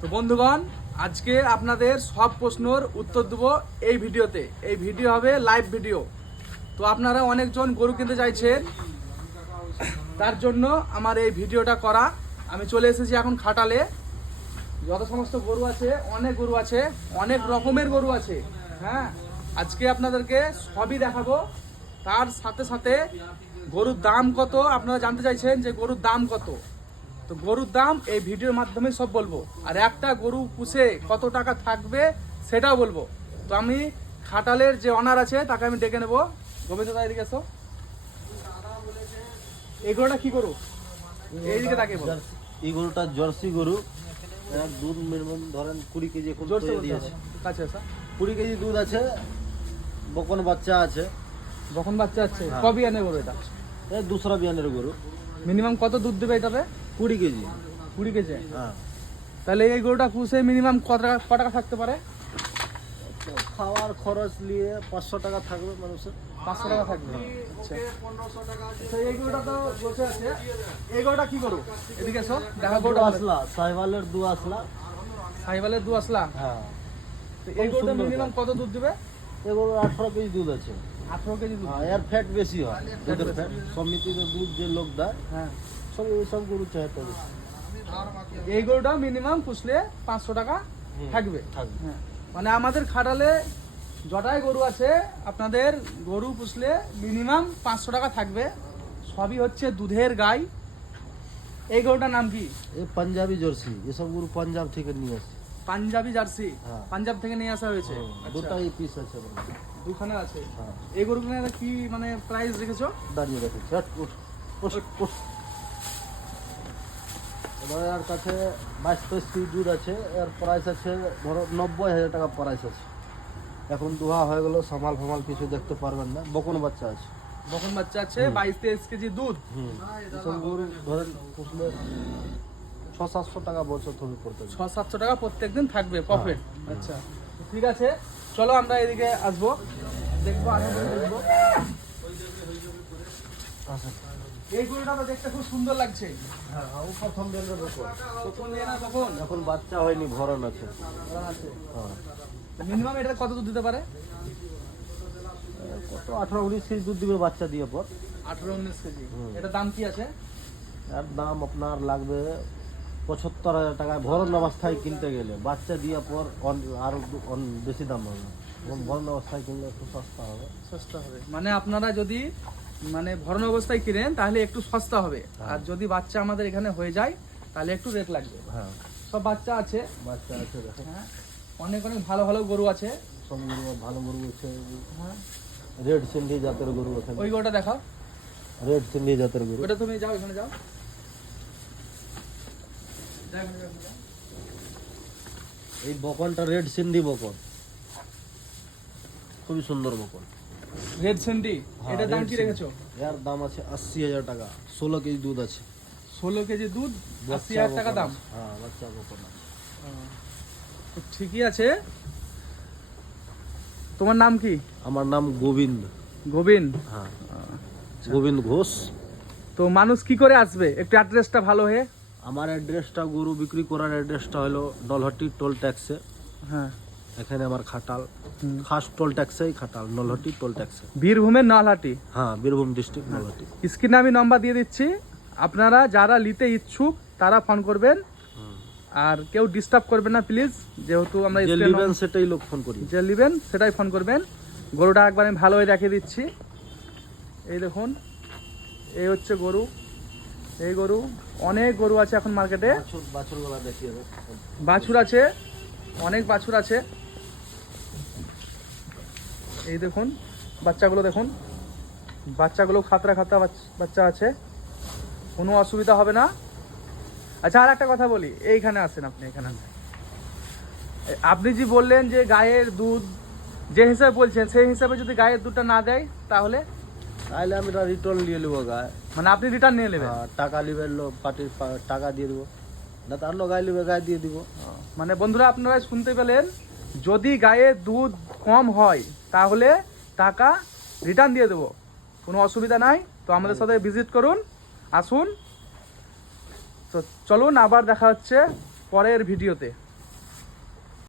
তো বন্ধুগণ, আজকে আপনাদের সব প্রশ্নের উত্তর দেব এই ভিডিওতে। এই ভিডিও হবে লাইভ ভিডিও। তো আপনারা অনেকজন গরু কিনতে চাইছেন, তার জন্য আমার এই ভিডিওটা করা। আমি চলে এসেছি এখন খাটালে। যত সমস্ত গরু আছে, অনেক গরু আছে, অনেক রকমের গরু আছে। হ্যাঁ, আজকে আপনাদেরকে সবই দেখাবো। তার সাথে সাথে গরুর দাম কত আপনারা জানতে চাইছেন, যে গরুর দাম কত। তো গরুর দাম এই ভিডিওর মাধ্যমে সব বলবো। আর একটা গরু পুষে কত টাকা থাকবে সেটাও বলবো। তো আমি খাটালের যে অনার আছে তাকে আমি ডেকে নেবো। গোবিন্দ দা, এদিকে এসো। এই গরুটা কি গরু? এইদিকে তাকে বলো। এই গরুটা জার্সি গরু। এর দুধ মিনিমাম ধরেন 20 কেজি এখন তৈরি আছে। কাছে আসা। 20 কেজি দুধ আছে। বকন বাচ্চা আছে। যখন বাচ্চা আছে কবি আনে গরু এটা? এই দুসরা বিয়ানের গরু। মিনিমাম কত দুধ দেবে এটাতে? 20 কেজি। 20 কেজি? হ্যাঁ। তাহলে এই গরুটা পুষে মিনিমাম কত টাকা থাকতে পারে? খাওয়ার খরচ নিয়ে 500 টাকা থাকবে মানুষের। 500 টাকা থাকবে। আচ্ছা, এই গরুটা তো বসে আছে। এই গরুটা কি গরু? এদিকে এসো, দেখা গরুটা আসলা সাইওয়ালের দু আসলা। সাইবালের দু আসলা। হ্যাঁ। তো এই গরুটা মিনিমাম কত দুধ দেবে? এই গরুর 18 কেজি দুধ আছে। 18 কেজি দুধ? হ্যাঁ, এর ফ্যাট বেশি হয়। দুধের ফ্যাট সমিতিতে দুধ যে লোক দেয়, হ্যাঁ, সব গরু চাহিদা বেশি। এই গরুটা মিনিমাম পুষলে 500 টাকা থাকবে। হ্যাঁ, মানে আমাদের খাটালে জটায় গরু আছে, আপনাদের গরু পুষলে মিনিমাম 500 টাকা থাকবে। সবই হচ্ছে দুধের গাই। এই গরুটার নাম কি? এই পাঞ্জাবি জার্সি। এসব গরু পাঞ্জাব থেকে নিয়ে আসে। পাঞ্জাবি জার্সি? হ্যাঁ। পাঞ্জাব থেকে নিয়ে আসা হয়েছে। দুটাই পিস আছে আমার। দুখানে আছে। হ্যাঁ। এই গরুগুলোর কি মানে প্রাইস রেখেছো? দাঁড়িয়ে রেখেছি। এবার এর কাছে 22-23 কেজি দুধ আছে। এর প্রাইস আছে ধরো 90,000 টাকা প্রাইস আছে। এখন দুহা হয়ে গেল, সামাল ফামাল কিছু দেখতে পারবেন না। বকন বাচ্চা আছে। বকন বাচ্চা আছে, 22-23 কেজি দুধ। এসব গরু ধরেন পুষলে 600-700 টাকা বছর ধরে পড়তে 600-700 টাকা প্রত্যেকদিন থাকবে প্রফিট। আচ্ছা, ঠিক আছে, চলো আমরা এদিকে আসবো, দেখবো, দেখবো। এই গরুটা তো দেখতে খুব সুন্দর লাগছে। হ্যাঁ, ও প্রথম দিনের বকন। প্রথম নিয়ে না তখন এখন বাচ্চা হয়নি, ভরণ আছে। আছে। হ্যাঁ। মিনিমাম এটা কত দুধ দিতে পারে? কত 18-19 কেজি দুধ দিবে বাচ্চা দিয়ে পর। 18-19 কেজি। এটা দাম কি আছে? এর দাম আপনার লাগবে 75,000 টাকায় ভরণ অবস্থায় কিনতে গেলে। বাচ্চা দিয়ে পর আরো বেশি দাম হবে। ভরণ অবস্থায় কিনলে একটু সস্তা হবে। সস্তা হবে মানে আপনারা যদি মানে ভরণ অবস্থায় কিনেন তাহলে একটু সস্তা হবে। আর যদি বাচ্চা আমাদের এখানে হয়ে যায় তাহলে একটু রেট লাগবে। হ্যাঁ, সব বাচ্চা আছে। বাচ্চা আছে দেখেন। হ্যাঁ, অনেক অনেক ভালো ভালো গরু আছে। সব গরু ভালো গরু আছে। হ্যাঁ, রেড সিন্ধি জাতের গরু আছে। ওই গরুটা দেখাও। রেড সিন্ধি জাতের গরু। ওটা তুমি যাও, এখানে যাও। এই বকনটা রেড সিন্ধি বকন। খুবই সুন্দর বকন। রেড সেন্ডি। এটার দাম কি রেখেছো? এর দাম আছে 80,000 টাকা। 16 কেজি দুধ আছে। 16 কেজি দুধ, 80,000 টাকা দাম। হ্যাঁ, বাচ্চা বকন আছে। তো ঠিকই আছে। তোমার নাম কি? আমার নাম গোবিন্দ। গোবিন্দ? হ্যাঁ, গোবিন্দ ঘোষ। তো মানুষ কি করে আসবে, একটু অ্যাড্রেসটা ভালো হয়ে? আমার অ্যাড্রেসটা, গরু বিক্রি করার অ্যাড্রেসটা হলো নলহটি টোল ট্যাক্সে। হ্যাঁ, এখানে আমার খাটাল খাস টোল ট্যাক্সেই খাটাল, নলহটি টোল ট্যাক্সে। বীরভূমের নলহাটি। হ্যাঁ, বীরভূম ডিস্ট্রিক্ট নলহটি। স্ক্রিনে আমি নম্বর দিয়ে দিচ্ছি, আপনারা যারা নিতে ইচ্ছুক তারা ফোন করবেন। আর কেউ ডিস্টার্ব করবেন না প্লিজ, যেহেতু আমরা যে নেবেন সেটাই লোক ফোন করি। যে নেবেন সেটাই ফোন করবেন। গরুটা একবার আমি ভালো হয়ে দেখিয়ে দিচ্ছি। এই দেখুন, এই হচ্ছে গরু। এই গরু, অনেক গরু আছে এখন মার্কেটে। বাছুরগুলা দেখিয়ে দেব। বাছুর আছে, অনেক বাছুর আছে। এই দেখুন বাচ্চাগুলো, দেখুন বাচ্চাগুলো খাতরা খাতরা বাচ্চা আছে, কোনো অসুবিধা হবে না। আচ্ছা, আর একটা কথা বলি, এইখানে আসেন আপনি, এখানে আসেন। আপনি যে বললেন যে গায়ের দুধ যে হিসাবে বলছেন, সেই হিসাবে যদি গায়ের দুধটা না দেয় তাহলে? তাহলে আমি রিটার্ন নিয়ে নেবো গায়ে। মানে আপনি রিটার্ন নিয়ে নেবেন? টাকা নিবে, পার্টির টাকা দিয়ে দেবো। না তার গায়ে নেবে, গায়ে দিয়ে দিব। মানে বন্ধুরা, আপনারা শুনতে পেলেন, যদি গায়ে দুধ কম হয় তাহলে টাকা রিটার্ন দিয়ে দেবো, কোনো অসুবিধা নাই। তো আমাদের সাথে ভিজিট করুন, আসুন। তো চলুন, আবার দেখা হচ্ছে পরের ভিডিওতে।